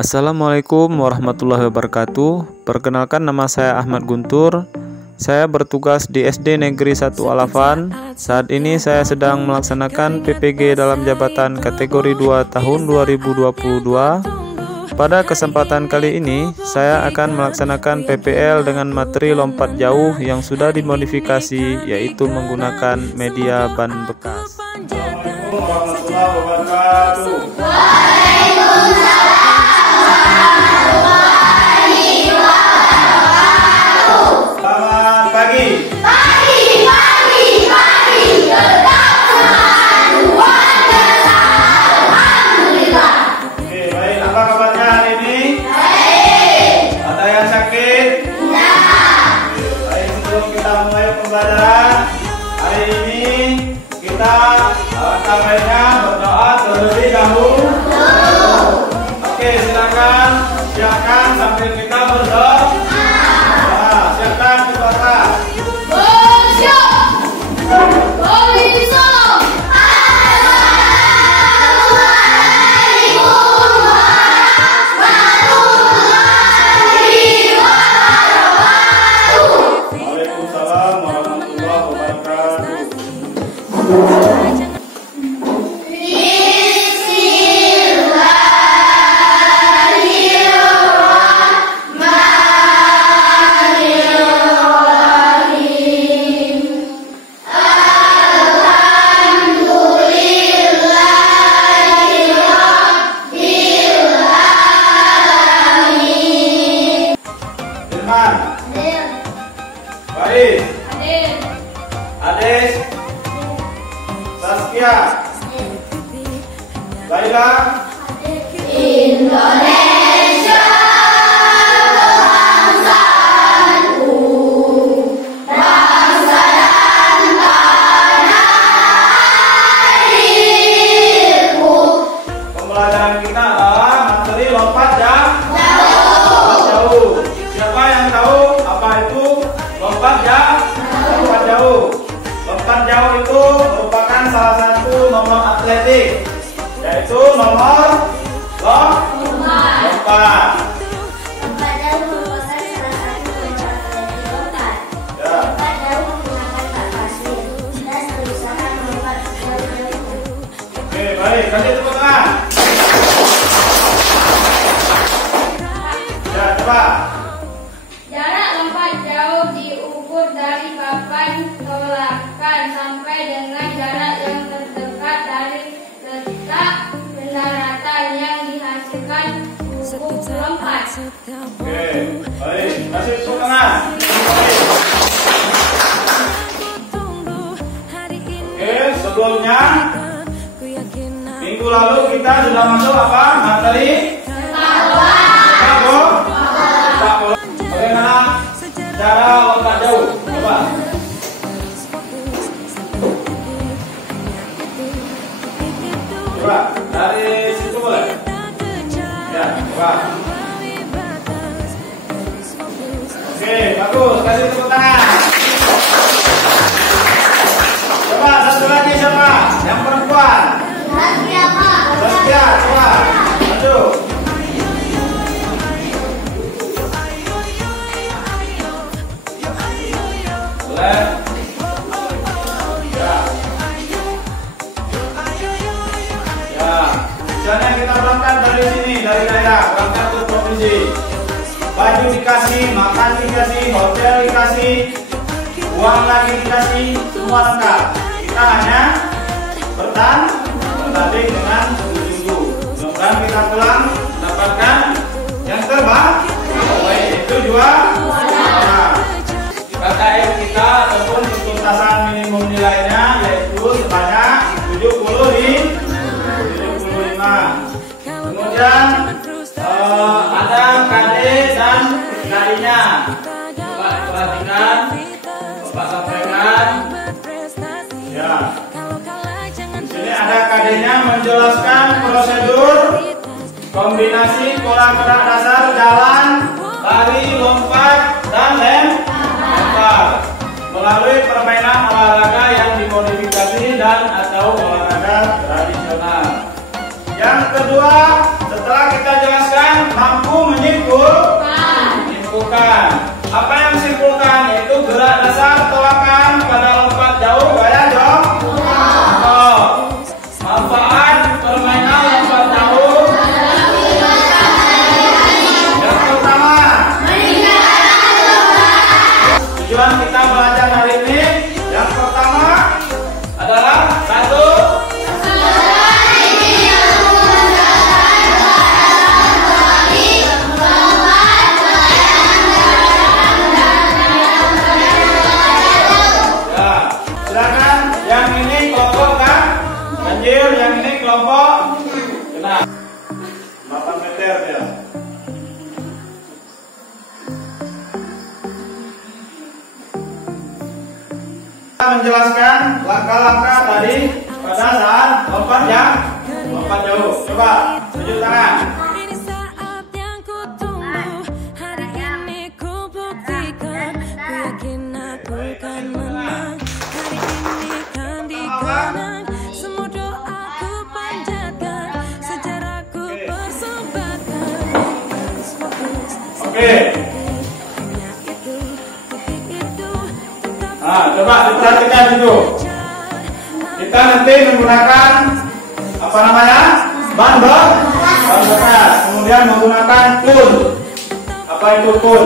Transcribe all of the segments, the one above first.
Assalamualaikum warahmatullahi wabarakatuh. Perkenalkan, nama saya Ahmad Guntur. Saya bertugas di SD Negeri 1 Alafan. Saat ini saya sedang melaksanakan PPG dalam jabatan kategori 2 tahun 2022. Pada kesempatan kali ini, saya akan melaksanakan PPL dengan materi lompat jauh yang sudah dimodifikasi, yaitu menggunakan media ban bekas. Assalamualaikum warahmatullahi wabarakatuh. Selamat pagi. Oke, baik. Apa kabarnya hari ini? Ada yang sakit? Baik, sebelum kita mulai pembelajaran hari ini, kita baiknya berdoa terlebih dahulu. Oke, silakan sambil kita berdoa. Silakan berdoa. Waalaikumsalam warahmatullahi wabarakatuh. Baris, Ades, Saskia, Laila, Indonesia bangsaku, bangsa dan tanah airku. Pembelajaran kita adalah materi lompat jauh. Siapa yang tahu apa itu lompat jauh? Lompat jauh itu merupakan salah satu nomor atletik, yaitu nomor lompat. Lompat jauh merupakan salah satu nomor atletik lompat. Ya. Lompat jauh menggunakan tak pasir. Kita berusaha melompat sejauh-jauhnya. Oke, baik. Kasih tepuk tangan. Ya, coba. Jarak lompat jauh diukur dari papan tolakan sampai dengan jarak yang terdekat dari letak pendaratan yang dihasilkan buku lompat. Oke, baik. Kasih tepuk tangan. Oke, sebelumnya minggu lalu kita sudah masuk apa? Materi sepak bola. Bagaimana cara lompat jauh? Coba. Coba dari situ boleh. Ya, coba. Oke, bagus. Kasih tepuk tangan. Coba satu lagi siapa? Yang perempuan. Saskia, coba. Maju. Boleh. Ya. Ya. Misalnya kita berangkat dari sini, dari daerah, berangkat ke provinsi. Baju dikasih, makan dikasih, hotel dikasih, uang lagi dikasih, semua lengkap. Kita hanya bertanding dengan sungguh-sungguh. Mudah-mudahan kita pulang mendapatkan yang terbaik, yaitu juara. KKM kita ataupun tuntasan minimum nilainya yaitu sebanyak 75. Kemudian ada KD dan KI-nya. Coba perhatikan, Bapak sampaikan. Ya. Di sini ada KD-nya menjelaskan prosedur kombinasi pola gerak dasar jalan, lari, lompat, dan lempar melalui permainan olahraga yang dimodifikasi dan atau olahraga tradisional. Yang kedua, setelah kita jelaskan Simpulkan. Apa yang simpulkan? Yaitu gerak dasar tolakan pada lompat jauh gaya jong. Oh. Manfaat permainan lompat jauh. Yang pertama, tujuan kita belajar hari ini. Yang pertama adalah satu. Yang ini kelompok kan? Ganjil, yang ini kelompok genap. 8 meter dia. Kita menjelaskan langkah-langkah tadi pada saat lompat jauh. Coba tunjuk tangan. Oke. Nah, coba diperhatikan dulu. Kita nanti menggunakan apa namanya? Ban bekas. Kemudian menggunakan pun. Apa itu pun?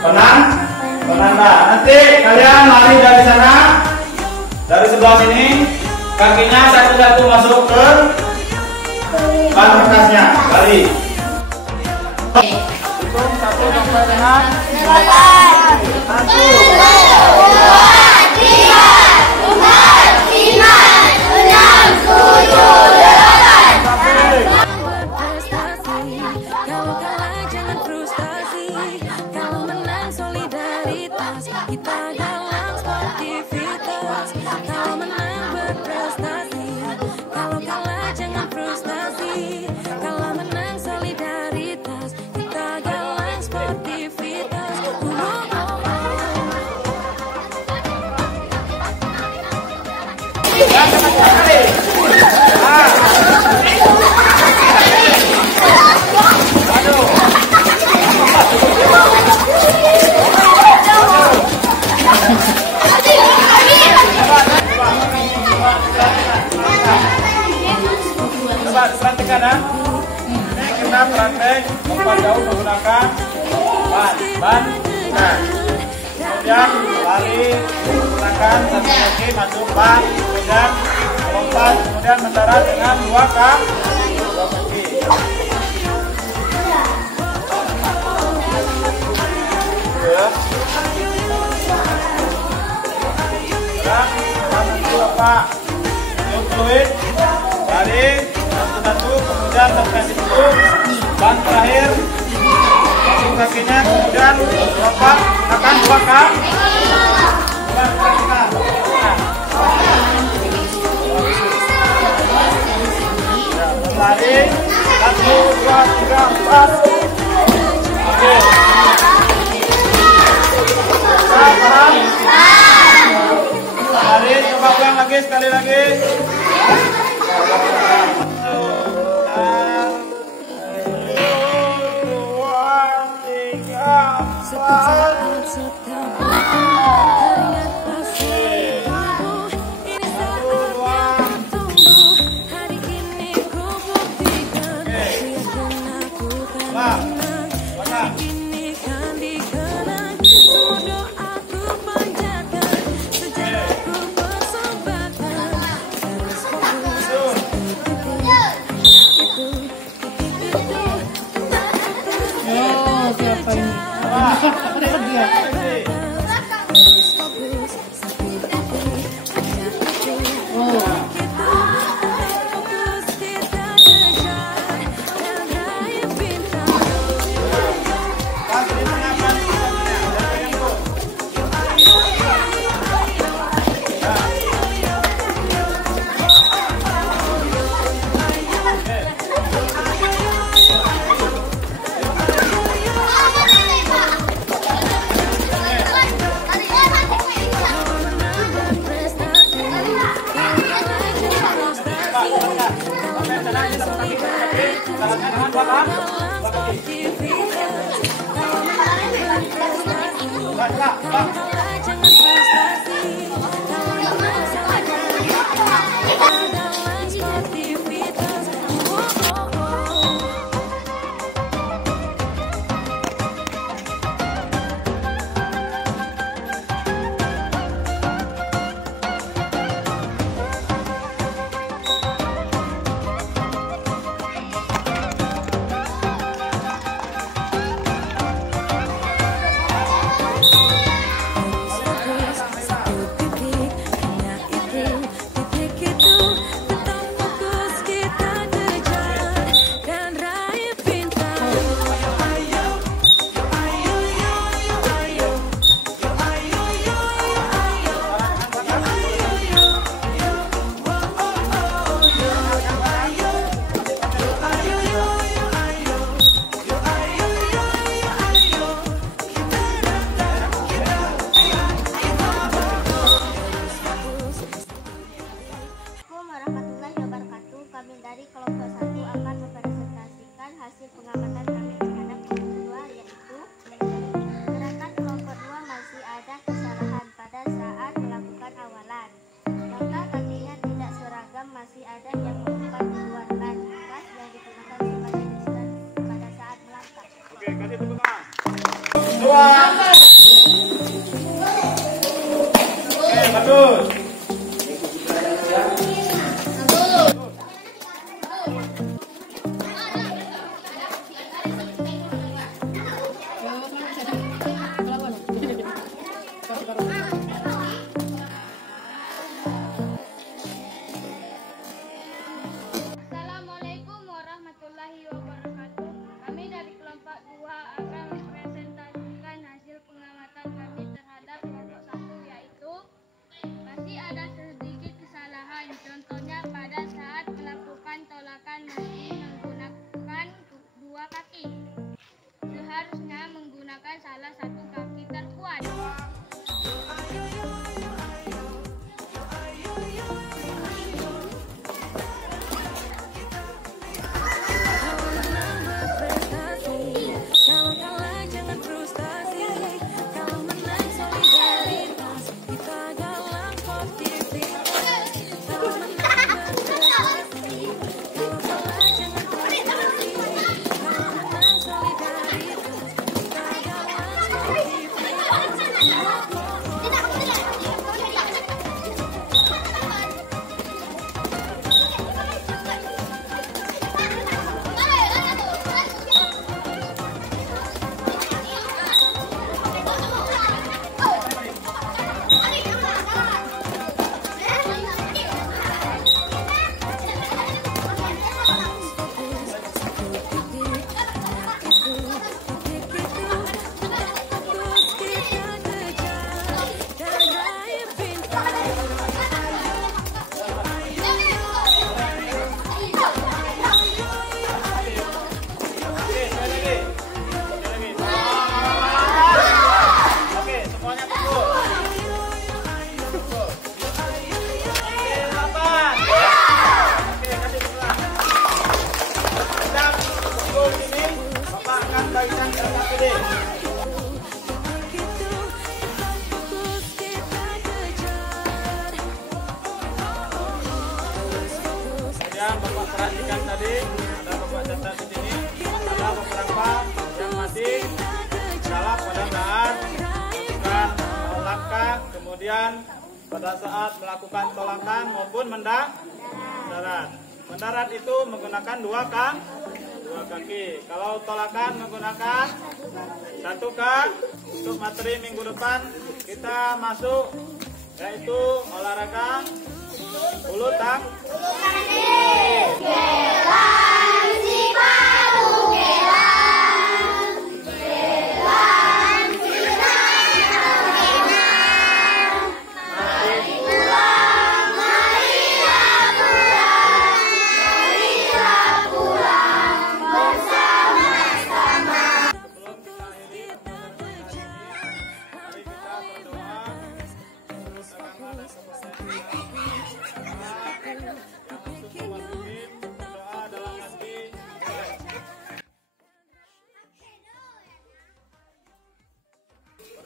Penanda. Nanti kalian lari dari sana, dari sebelah sini, kakinya satu-satu masuk ke ban bekasnya. Lari. Hitung 1 sampai dengan 1, perhatikan ya. Ini kita praktek lompat jauh menggunakan ban. Nah, kemudian lari menggunakan satu kaki masuk ban, kemudian lompat, kemudian mendarat dengan dua kaki. Gerak, nanti Bapak fluid, lari satu-satu, kemudian sampai situ, ban terakhir, masuk kakinya, kemudian lompat, akan dua kaki. Lari, 1, 2, 3, 4. Oke. Paham? Lari, coba ulang lagi, sekali lagi. Tangan dengan dua kaki. Dari kelompok 1 akan mempresentasikan hasil pengamatan kami terhadap kelompok 2, yaitu gerakan kelompok 2 masih ada kesalahan pada saat melakukan awalan. Maka kakinya tidak seragam, masih ada yang membuat duluan ban bekas yang digunakan sebagai distance pada saat melangkah. Oke, kasih tepuk tangan. Dua. Oke, bagus. Assalamualaikum warahmatullahi wabarakatuh. Kami dari kelompok 2 akan mempresentasikan hasil pengamatan kami terhadap kelompok 1, yaitu masih ada sedikit kesalahan. Contohnya pada saat melakukan tolakan masih menggunakan dua kaki. Seharusnya menggunakan salah satu kaki terkuat. Bapak perhatikan tadi, ada Bapak catat di sini, ada beberapa yang masih salah pada saat melakukan tolakan, kemudian pada saat melakukan tolakan maupun mendarat. Mendarat itu menggunakan dua kaki. Kalau tolakan menggunakan satu kaki. Untuk materi minggu depan kita masuk yaitu olahraga bulu tangkis.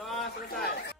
Berdoa selesai.